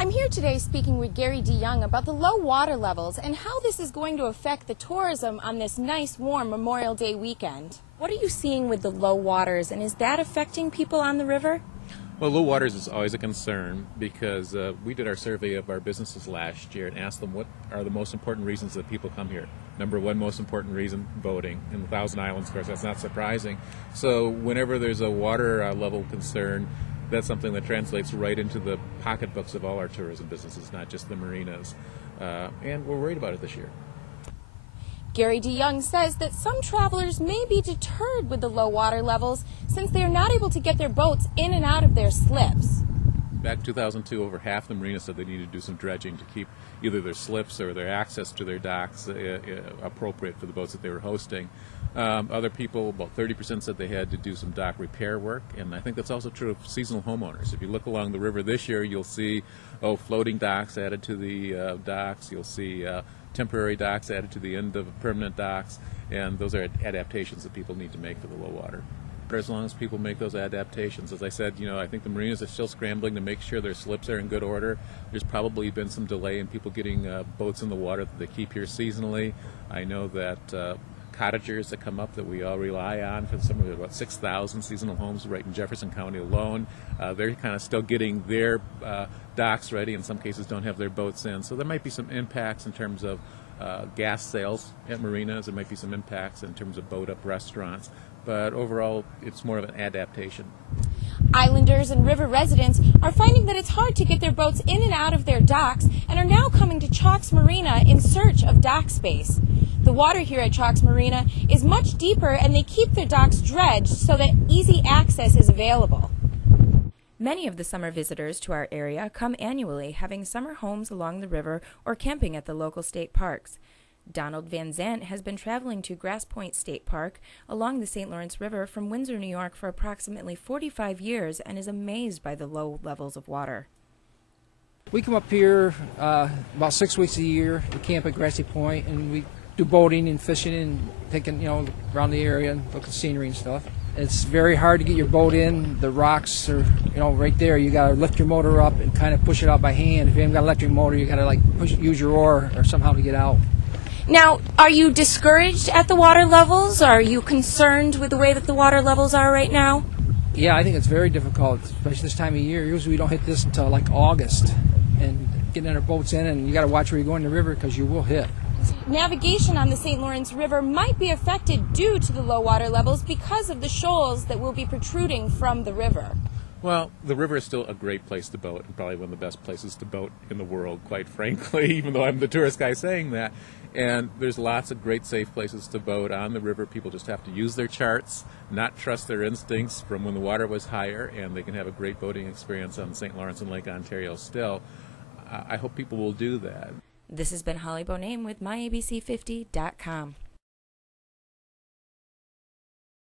I'm here today speaking with Gary DeYoung about the low water levels and how this is going to affect the tourism on this nice, warm Memorial Day weekend. What are you seeing with the low waters, and is that affecting people on the river? Well, low waters is always a concern because we did our survey of our businesses last year and asked them what are the most important reasons that people come here. Number one most important reason, boating. In the Thousand Islands, of course, that's not surprising. So whenever there's a water level concern, that's something that translates right into the pocketbooks of all our tourism businesses, not just the marinas. And we're worried about it this year. Gary DeYoung says that some travelers may be deterred with the low water levels since they are not able to get their boats in and out of their slips. Back in 2002, over half the marinas said they needed to do some dredging to keep either their slips or their access to their docks appropriate for the boats that they were hosting. Other people, about 30%, said they had to do some dock repair work, and I think that's also true of seasonal homeowners. If you look along the river this year, you'll see floating docks added to the docks. You'll see temporary docks added to the end of permanent docks, and those are adaptations that people need to make for the low water. As long as people make those adaptations, as I said, I think the marinas are still scrambling to make sure their slips are in good order. There's probably been some delay in people getting boats in the water that they keep here seasonally. I know that cottagers that come up that we all rely on, for some of about 6,000 seasonal homes right in Jefferson County alone, they're kind of still getting their docks ready. In some cases don't have their boats in. So there might be some impacts in terms of gas sales at marinas. There might be some impacts in terms of boat-up restaurants. But overall, it's more of an adaptation. Islanders and river residents are finding that it's hard to get their boats in and out of their docks and are now coming to Chalks Marina in search of dock space. The water here at Chalks Marina is much deeper, and they keep their docks dredged so that easy access is available. Many of the summer visitors to our area come annually, having summer homes along the river or camping at the local state parks. Donald Van Zant has been traveling to Grass Point State Park along the St. Lawrence River from Windsor, New York for approximately 45 years and is amazed by the low levels of water. We come up here about 6 weeks a year. We camp at Grassy Point, and we do boating and fishing and taking, around the area and look at scenery and stuff. It's very hard to get your boat in. The rocks are, right there. You got to lift your motor up and kind of push it out by hand. If you haven't got an electric motor, you got to use your oar or somehow to get out. Now, are you discouraged at the water levels? Are you concerned with the way that the water levels are right now? Yeah, I think it's very difficult, especially this time of year. Usually we don't hit this until like August, and getting our boats in, and you got to watch where you go in the river because you will hit. Navigation on the St. Lawrence River might be affected due to the low water levels because of the shoals that will be protruding from the river. Well, the river is still a great place to boat, and probably one of the best places to boat in the world, quite frankly, even though I'm the tourist guy saying that. And there's lots of great safe places to boat on the river. People just have to use their charts, not trust their instincts from when the water was higher, and they can have a great boating experience on St. Lawrence and Lake Ontario still. I hope people will do that. This has been Holly Boname with MyABC50.com.